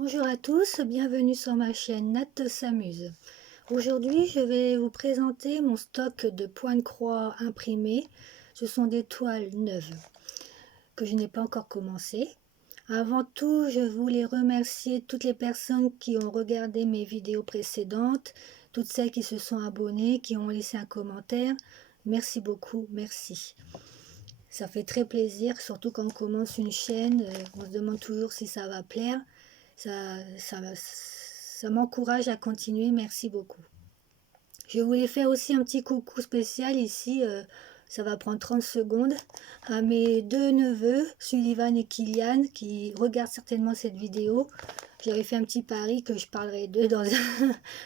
Bonjour à tous, bienvenue sur ma chaîne Nat s'amuse. Aujourd'hui, je vais vous présenter mon stock de points de croix imprimés. Ce sont des toiles neuves que je n'ai pas encore commencé. Avant tout, je voulais remercier toutes les personnes qui ont regardé mes vidéos précédentes, toutes celles qui se sont abonnées, qui ont laissé un commentaire. Merci beaucoup, merci. Ça fait très plaisir, surtout quand on commence une chaîne, on se demande toujours si ça va plaire. Ça m'encourage à continuer, merci beaucoup. Je voulais faire aussi un petit coucou spécial ici, ça va prendre 30 secondes, à mes deux neveux, Sullivan et Kylian, qui regardent certainement cette vidéo. J'avais fait un petit pari que je parlerai d'eux dans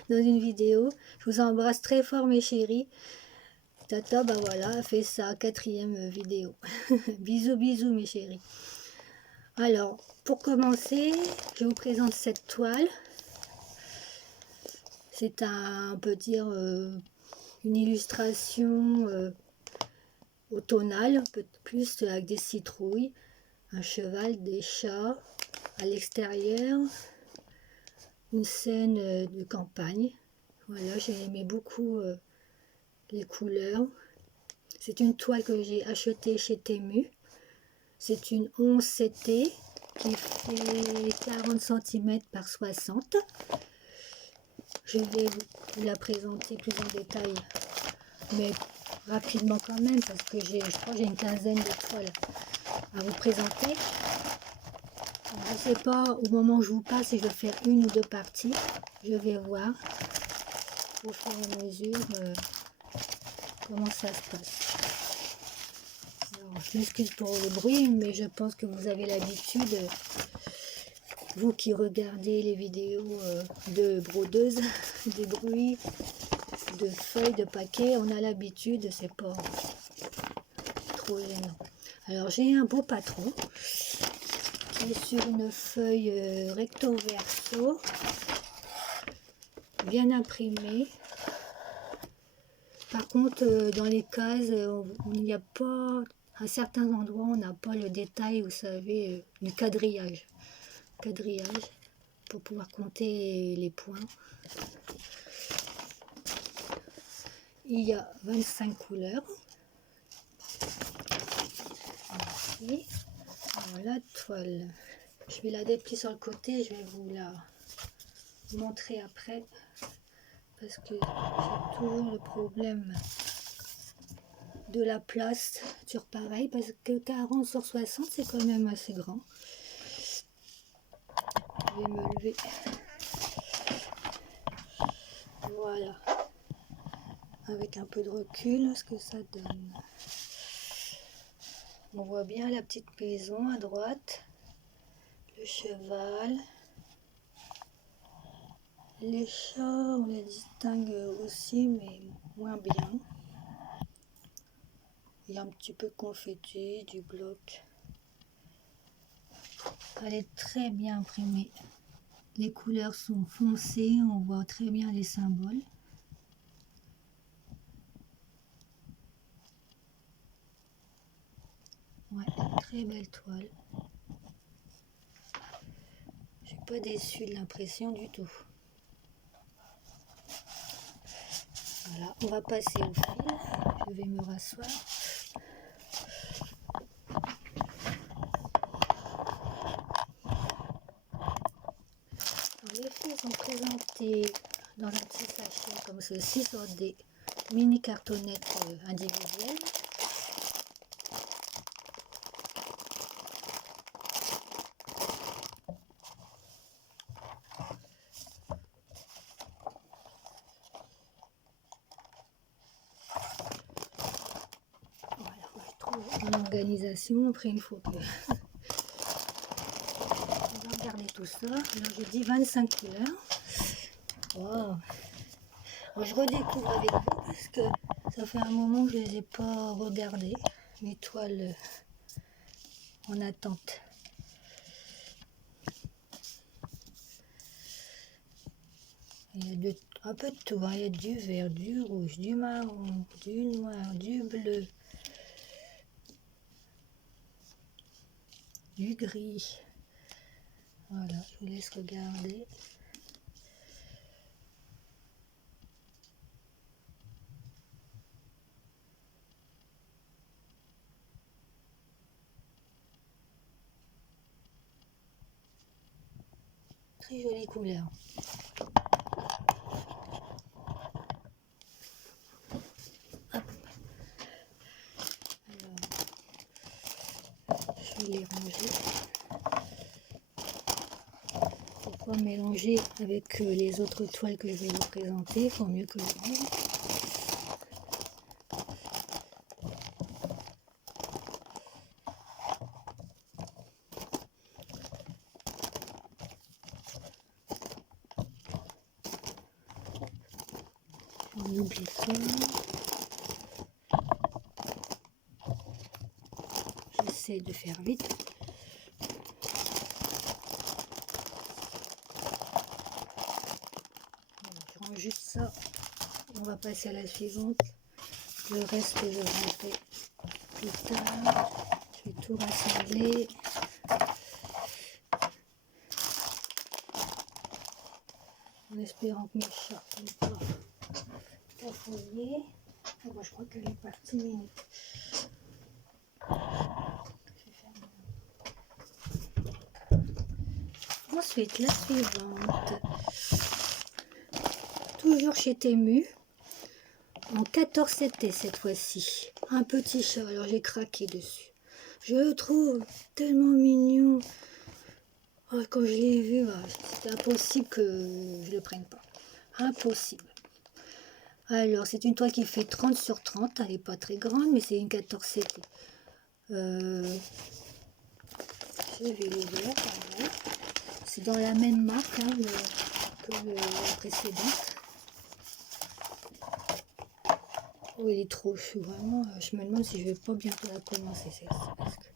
une vidéo. Je vous embrasse très fort mes chéris. Tata, bah voilà, a fait sa 4e vidéo. Bisous, bisous mes chéris. Alors, pour commencer, je vous présente cette toile. C'est on peut dire, une illustration automnale, un peu plus avec des citrouilles, un cheval, des chats, à l'extérieur, une scène de campagne. Voilà, j'ai aimé beaucoup les couleurs. C'est une toile que j'ai achetée chez Temu. C'est une 11 CT qui fait 40 cm par 60. Je vais vous la présenter plus en détail, mais rapidement quand même, parce que je crois que j'ai une quinzaine de toiles à vous présenter. Je ne sais pas au moment où je vous passe si je vais faire une ou deux parties. Je vais voir au fur et à mesure comment ça se passe. Alors, je m'excuse pour le bruit, mais je pense que vous avez l'habitude, vous qui regardez les vidéos de brodeuses, des bruits de feuilles, de paquets, on a l'habitude, c'est pas trop gênant. Alors j'ai un beau patron qui est sur une feuille recto verso, bien imprimée. Par contre, dans les cases, il n'y a pas, à certains endroits, on n'a pas le détail, vous savez, du quadrillage. Quadrillage, pour pouvoir compter les points. Il y a 25 couleurs. Ici. Alors, la toile, je vais la déplier sur le côté, je vais vous la montrer après. Parce que j'ai toujours le problème de la place sur pareil, parce que 40 sur 60 c'est quand même assez grand. Je vais me lever. Voilà, avec un peu de recul ce que ça donne. On voit bien la petite maison à droite, le cheval, les chats, on les distingue aussi mais moins bien. Il y a un petit peu de confetti, du bloc. Elle est très bien imprimée. Les couleurs sont foncées, on voit très bien les symboles. Ouais, très belle toile. Je suis pas déçue de l'impression du tout. Voilà, on va passer au fil. Je vais me rasseoir. Alors, les fils sont présentés dans un petit sachet comme ceci sur des mini cartonnettes individuelles. Voilà, je trouve une organisation après une fois que on va regarder tout ça. Alors je dis 25 couleurs. Wow. Alors, je redécouvre avec vous parce que ça fait un moment que je ne les ai pas regardées, mes toiles en attente. Il y a un peu de tout, hein. Il y a du vert, du rouge, du marron, du noir, du bleu, du gris. Voilà, je vous laisse regarder. Très jolie couleur. Hop. Alors, je vais les ranger. Pour mélanger avec les autres toiles que je vais vous présenter, il faut mieux que je range. On oublie ça. J'essaie de faire vite. Je range juste ça. On va passer à la suivante. Le reste, je rangerai plus tard. Je vais tout rassembler. En espérant que mes chats ne soient pas fouillés. Oh, bah, je crois qu'elle est partie. Ensuite, la suivante. Toujours chez Temu. En 14CT cette fois-ci. Un petit chat. Alors j'ai craqué dessus. Je le trouve tellement mignon. Oh, quand je l'ai vu, bah, c'est impossible que je ne le prenne pas. Impossible. Alors, c'est une toile qui fait 30 sur 30. Elle n'est pas très grande, mais c'est une 14CT. Je vais l'ouvrir. C'est dans la même marque hein, que la précédente. Oh, il est trop chou, vraiment. Je me demande si je vais pas bientôt la commencer, celle-ci. Parce que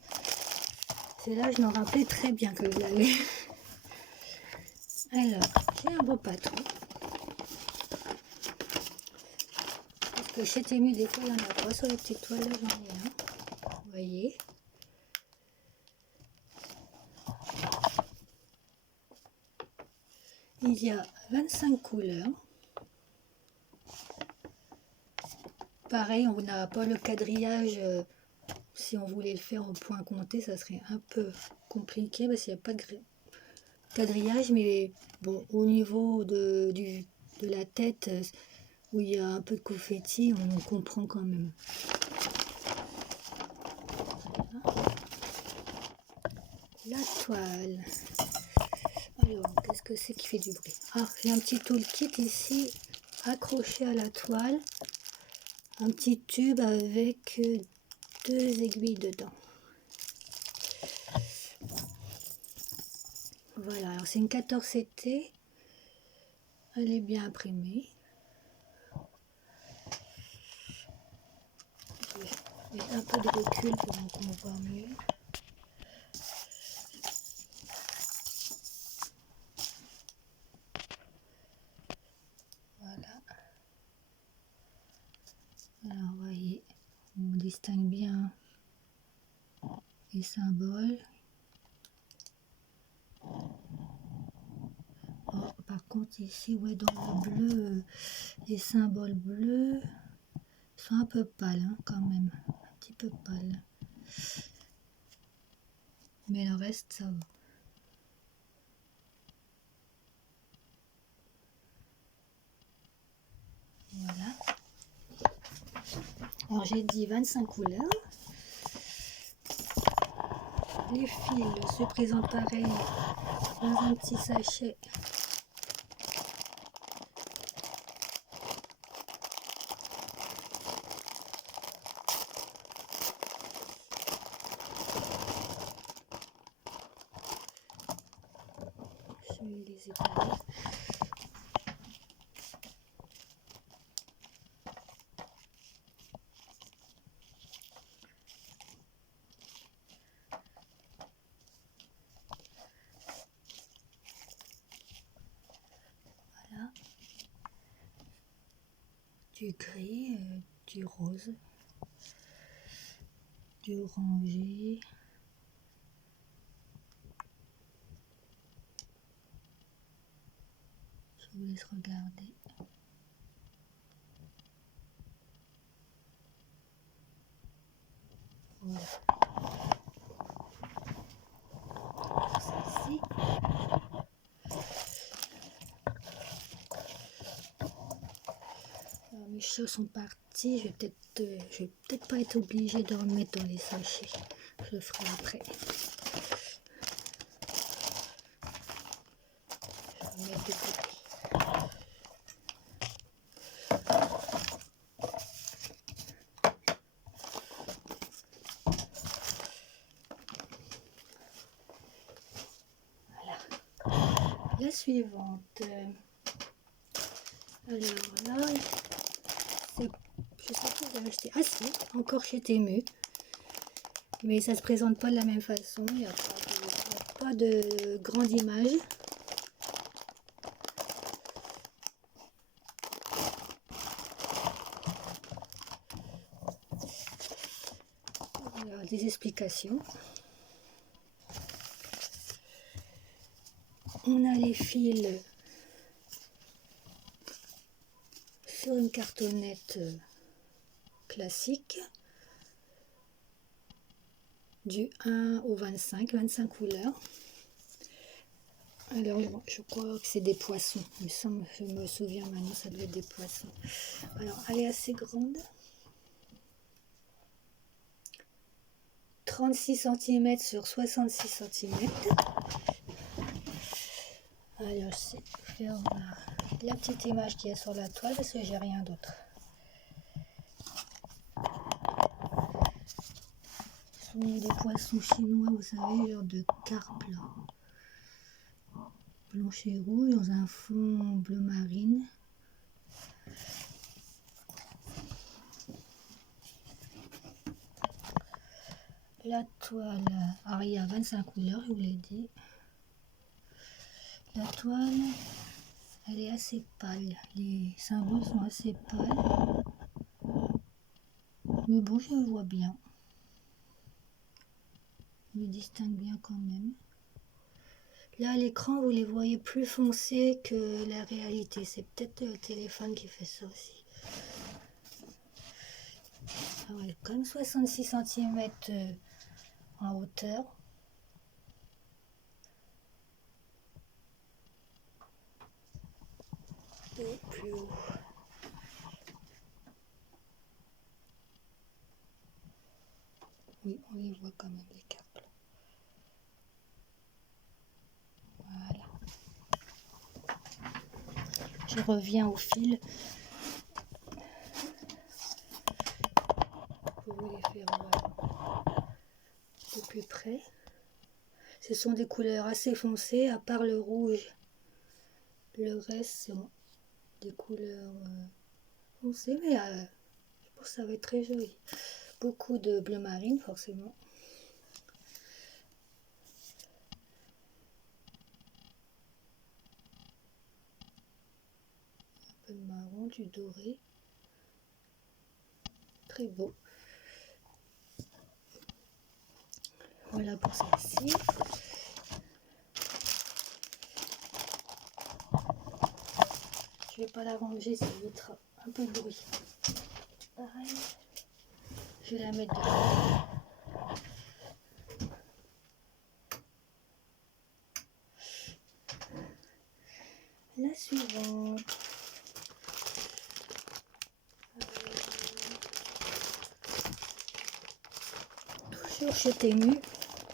celle-là, je m'en rappelais très bien que je l'avais. Alors, j'ai un beau patron. Parce que chez Temu, des fois, il n'y en a pas. Sur les petites toiles, là, j'en ai un. Vous voyez. Il y a 25 couleurs. Pareil, on n'a pas le quadrillage. Si on voulait le faire en point compté, ça serait un peu compliqué parce qu'il n'y a pas de quadrillage. Mais bon, au niveau de la tête, où il y a un peu de confetti, on comprend quand même. Voilà. La toile. Alors, qu'est-ce que c'est qui fait du bruit? Ah, j'ai un petit toolkit ici, accroché à la toile. Un petit tube avec 2 aiguilles dedans. Voilà, alors c'est une 14CT. Elle est bien imprimée. Je mets un peu de recul pour qu'on voit mieux. Voilà. Alors, vous voyez, on distingue bien les symboles. Oh, par contre, ici, ouais, dans le bleu, les symboles bleus sont un peu pâles, hein, quand même. Un petit peu pâles. Mais le reste, ça va. Voilà. Alors, j'ai dit 25 couleurs. Les fils se présentent pareil dans un petit sachet. Je vais les étaler. Voilà. Du gris, du rose, du orangé. Je vous laisse regarder. Voilà. Celle-ci. Alors, mes chats sont partis. Je vais peut-être pas être obligée de remettre dans les sachets. Je le ferai après. Je vais mettre de côté. La suivante. Alors là, je sais pas si j'ai acheté. Ah si, encore chez Temu. Mais ça se présente pas de la même façon. Il n'y a pas de grande image. Alors, des explications. On a les fils sur une cartonnette classique du 1 au 25 couleurs. Alors je crois que c'est des poissons, je me souviens maintenant, ça doit être des poissons. Alors elle est assez grande, 36 cm sur 66 cm. Alors je sais faire la petite image qu'il y a sur la toile parce que j'ai rien d'autre. Ce sont des poissons chinois, vous savez, genre de carpe là. Blanche et rouge dans un fond bleu marine. La toile, alors il y a 25 couleurs, je vous l'ai dit. La toile, elle est assez pâle, les symboles sont assez pâles. Mais bon, je le vois bien. Je le distingue bien quand même. Là, à l'écran, vous les voyez plus foncés que la réalité. C'est peut-être le téléphone qui fait ça aussi. Ah ouais, quand même 66 cm en hauteur. Et plus haut. Oui, on les voit quand même, les carpes. Voilà. Je reviens au fil. Pour vous les faire voir de plus près. Ce sont des couleurs assez foncées, à part le rouge. Le reste, c'est des couleurs foncées, mais je pense que ça va être très joli. Beaucoup de bleu marine, forcément. Un peu de marron, du doré. Très beau. Voilà pour celle-ci. Je vais pas la ranger, ça évitera un peu de bruit. Pareil. Je vais la mettre dedans. La suivante. Toujours chez Temu,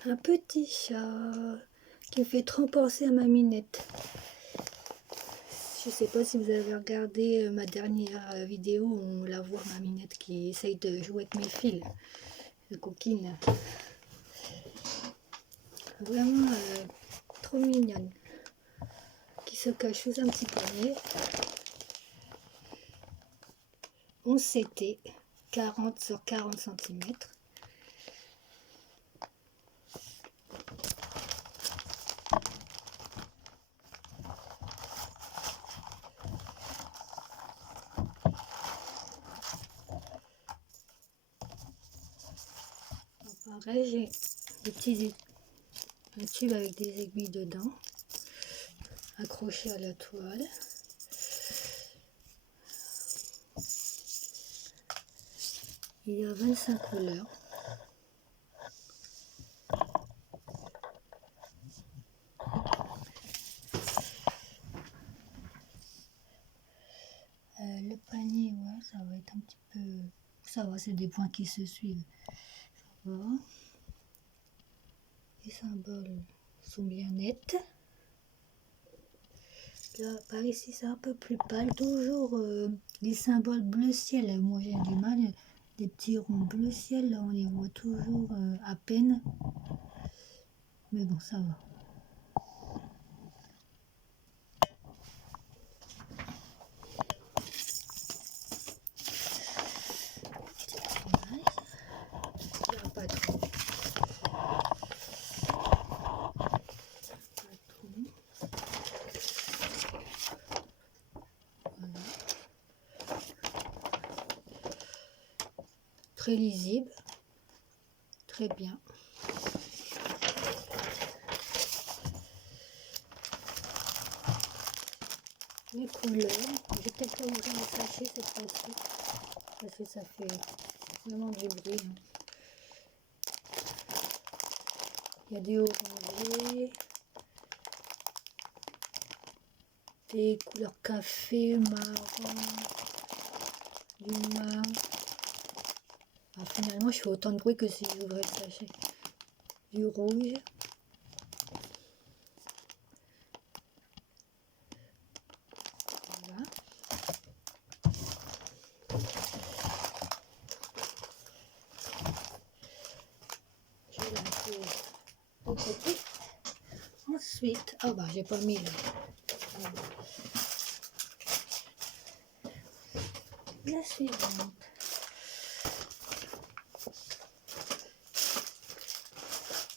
un petit chat qui me fait trop penser à ma Minette. Je sais pas si vous avez regardé ma dernière vidéo où on la voit, ma Minette qui essaye de jouer avec mes fils, la coquine. Vraiment trop mignonne. Qui se cache sous un petit panier. 11 CT, 40 sur 40 cm. Pareil, j'ai un tube avec des aiguilles dedans, accroché à la toile. Il y a 25 couleurs. Le panier, ouais, ça va être un petit peu... Ça va, c'est des points qui se suivent. Ça va. Les symboles sont bien nets. Là, par ici, c'est un peu plus pâle. Toujours les symboles bleu ciel. Moi, j'ai du mal. Des petits ronds bleu ciel, là, on les voit toujours à peine. Mais bon, ça va. Pas trop. Voilà. Très lisible. Très bien. Les couleurs. J'ai peut-être pas ouvert le sachet cette fois-ci. Parce que ça fait vraiment du bruit. Hein. Il y a des orangés. Des couleurs café, marron, du noir. Alors, finalement, je fais autant de bruit que si j'ouvrais le sachet. Du rouge. Voilà. Je la pose de côté. Ensuite, ah bah j'ai pas mis là. La suivante.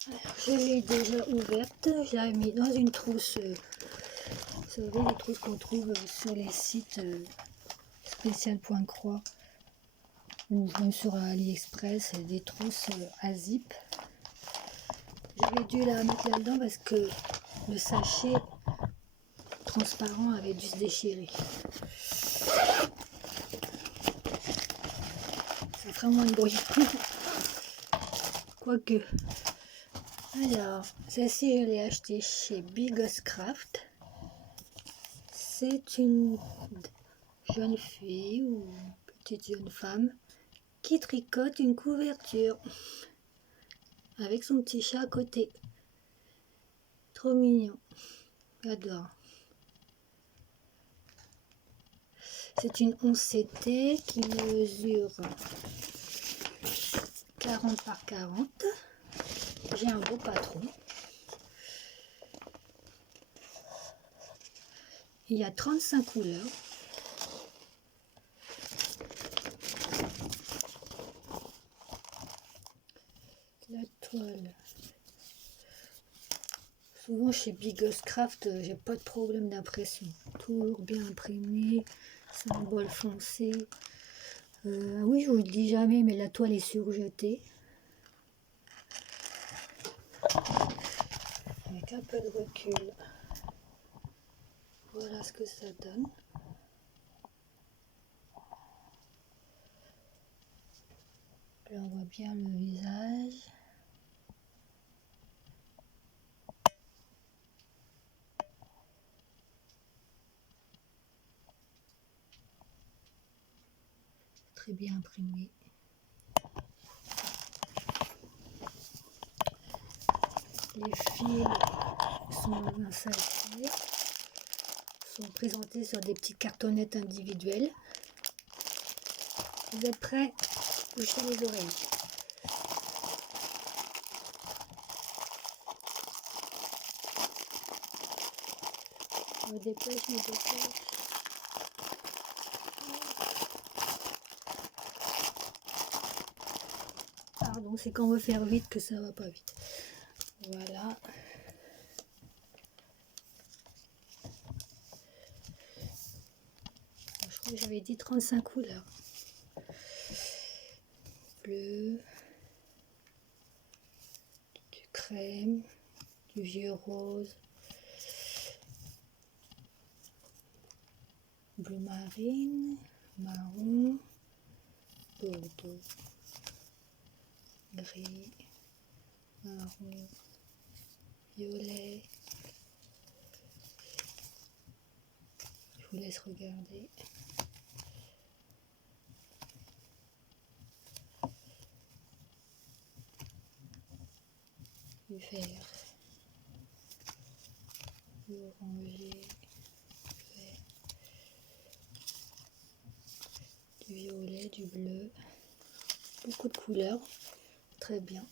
Alors, je l'ai déjà ouverte. Je l'ai mis dans une trousse. Vous savez, les trousses qu'on trouve sur les sites spécial.croix ou même sur AliExpress, des trousses à zip. J'avais dû la mettre là-dedans parce que le sachet transparent avait dû se déchirer. Ça fera moins de bruit. Quoique. Alors, celle-ci, je l'ai achetée chez Biggest Craft. C'est une jeune fille ou petite jeune femme qui tricote une couverture avec son petit chat à côté. Trop mignon. J'adore. C'est une 11CT qui mesure 40 par 40. J'ai un beau patron. Il y a 35 couleurs. La toile. Souvent chez Biggest Craft, j'ai pas de problème d'impression. Toujours bien imprimé, symbole foncé. Oui, je vous le dis jamais, mais la toile est surjetée. Avec un peu de recul. Voilà ce que ça donne. Là, on voit bien le visage. Très bien imprimé. Les fils sont dans un sachet, sont présentés sur des petites cartonnettes individuelles. Vous êtes prêts? Bouchez les oreilles. Je me dépêche, je me dépêche. Pardon, c'est quand on veut faire vite que ça va pas vite. Voilà. Je crois que j'avais dit 35 couleurs. Bleu, du crème, du vieux rose, bleu marine, marron, bordeaux. gris, marron, violet. Je vous laisse regarder. Du vert, du orangé, vert, du violet, du bleu. Beaucoup de couleurs. Très bien.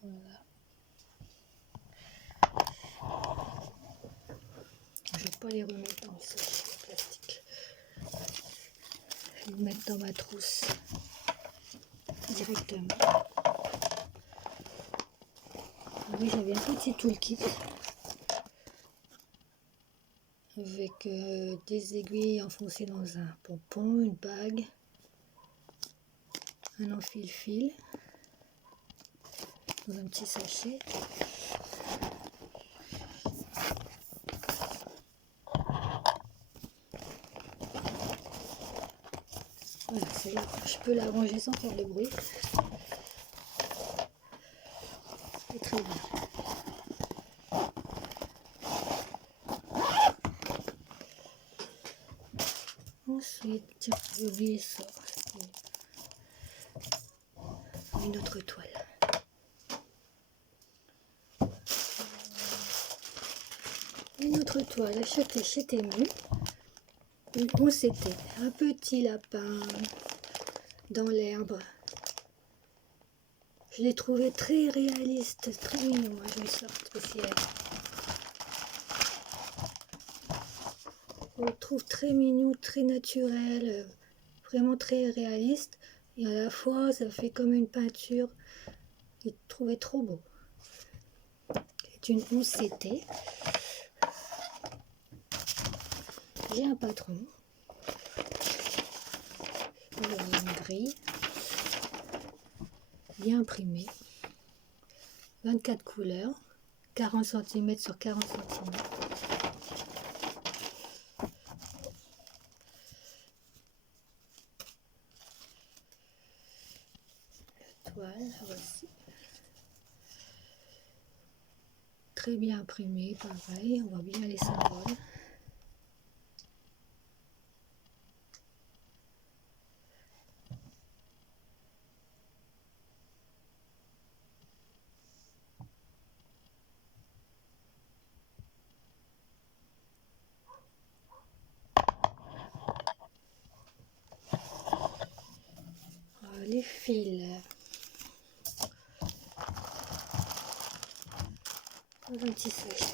Voilà. Je ne vais pas les remettre dans le sachet en plastique. Je vais les mettre dans ma trousse directement. Oui, j'avais un petit toolkit avec des aiguilles enfoncées dans un pompon, une bague, un enfile-fil dans un petit sachet. Voilà, celle-là, je peux la ranger sans faire de bruit. C'est très bien. Ensuite, tiens, j'ai oublié ça. Une autre toile. Une autre toile achetée chez Temu. On c'était un petit lapin dans l'herbe. Je l'ai trouvé très réaliste, très mignon. Moi, je me sors spécial. Je le trouve très mignon, très naturel, vraiment très réaliste. Et à la fois, ça fait comme une peinture. Je l'ai trouvé trop beau. C'est une 11CT. J'ai un patron. Une grille. Bien imprimé. 24 couleurs. 40 cm sur 40 cm. Toile, voici. Très bien imprimé, pareil, on voit bien les symboles. Les fils. Dans un petit sachet.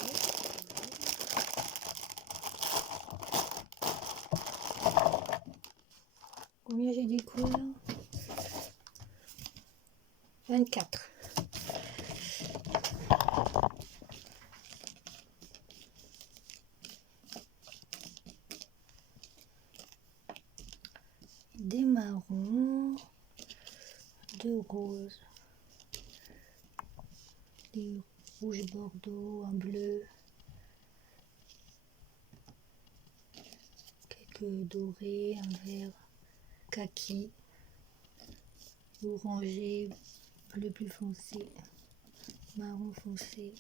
Combien j'ai dit couleurs? 24. Des marrons, deux roses, des rouges bordeaux, un bleu, quelques dorés, un vert kaki, orangé, bleu plus foncé, marron foncé,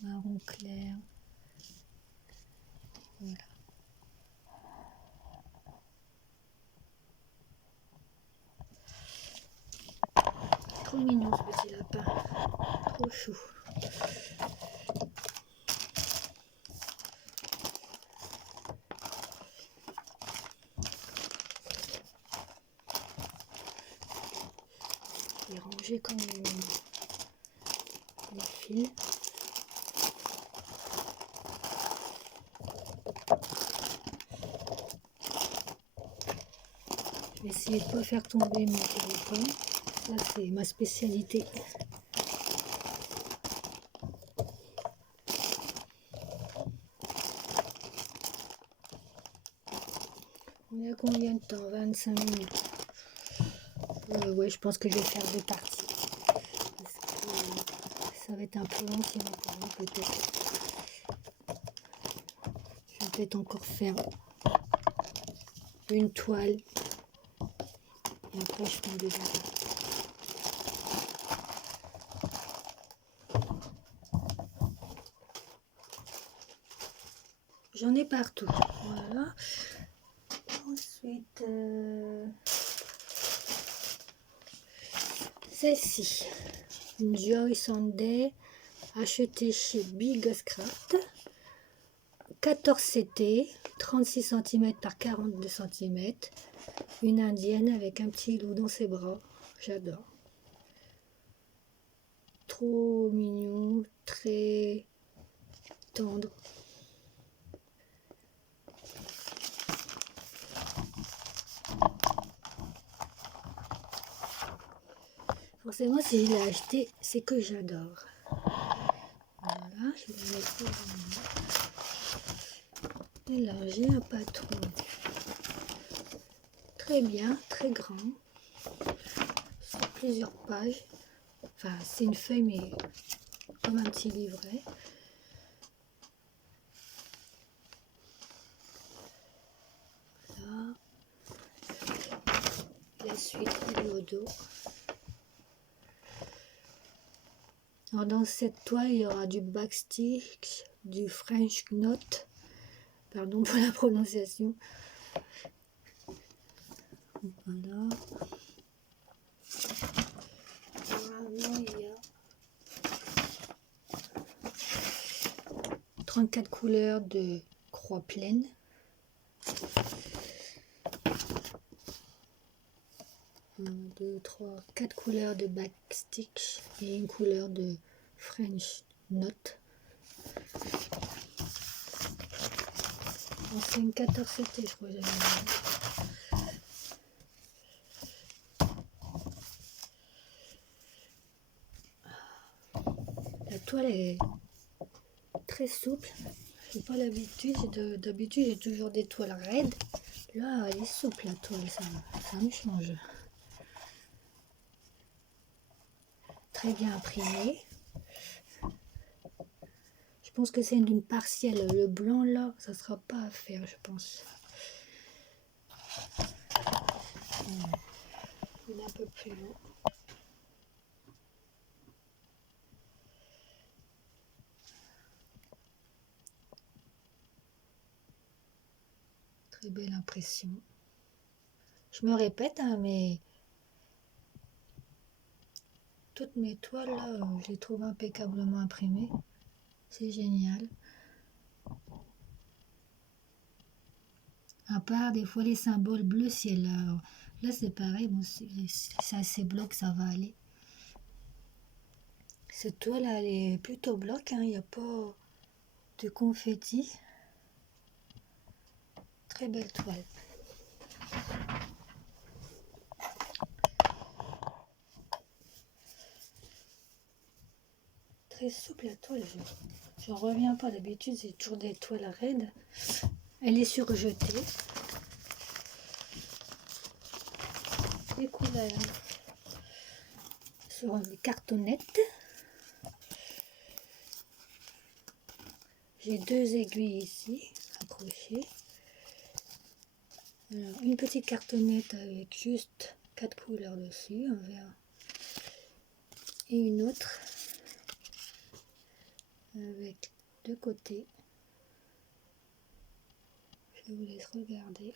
marron clair. Voilà. Trop mignon ce petit lapin, trop chou. Je vais ranger quand même les fils. Je vais essayer de ne pas faire tomber mon téléphone. Ça, c'est ma spécialité. On est à combien de temps? 25 minutes. Ouais, je pense que je vais faire deux parties. Parce que ça va être un peu long sinon pour vous peut-être. Je vais peut-être encore faire une toile. Et après je fais un deuxième. J'en ai partout. Voilà. Ensuite, celle-ci. Une Joy Sunday achetée chez Bigoscraft. 14 CT, 36 cm par 42 cm. Une indienne avec un petit loup dans ses bras. J'adore. Trop mignon, très tendre. Forcément, si je l'ai acheté, c'est que j'adore. Voilà, je vais le mettre au milieu. Et là, j'ai un patron très bien, très grand, sur plusieurs pages. Enfin, c'est une feuille, mais comme un petit livret. Voilà. La suite du dos. Alors dans cette toile, il y aura du backstitch, du French knot, pardon pour la prononciation. Voilà. Normalement, il y a 34 couleurs de croix pleine. Un, deux, trois, 4 couleurs de backstitch et une couleur de French knot. C'est une 14 CT, je crois que j'avais dit. La toile est très souple. J'ai pas l'habitude. D'habitude, j'ai toujours des toiles raides. Là, elle est souple la toile, ça me change. Très bien imprimée. Je pense que c'est d'une partielle. Le blanc là, ça sera pas à faire, je pense. Il est un peu plus long. Très belle impression. Je me répète, hein, mais toutes mes toiles là, je les trouve impeccablement imprimées. C'est génial. À part des fois les symboles bleu ciel. Alors, là c'est pareil, bon, c'est assez bloc, ça va aller. Cette toile elle est plutôt bloc, hein, il n'y a pas de confetti. Très belle toile. Très souple la toile, j'en reviens pas. D'habitude c'est toujours des toiles raides. Elle est surjetée. Les couleurs sur des cartonnettes. J'ai 2 aiguilles ici accrochées. Alors, une petite cartonnette avec juste 4 couleurs dessus, un vert et une autre avec 2 côtés. Je vous laisse regarder.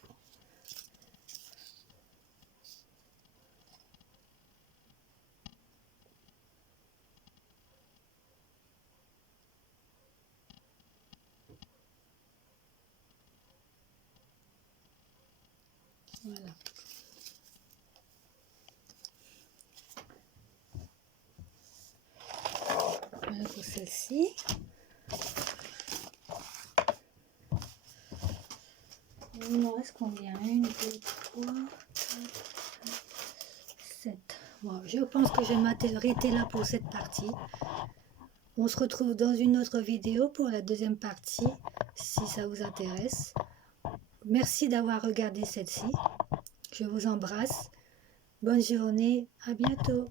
Voilà. Voilà pour celle-ci. Il m'en reste combien? 1, 2, 3, 4, 7. Bon, je pense que je vais m'arrêter là pour cette partie. On se retrouve dans une autre vidéo pour la deuxième partie, si ça vous intéresse. Merci d'avoir regardé celle-ci. Je vous embrasse. Bonne journée. À bientôt.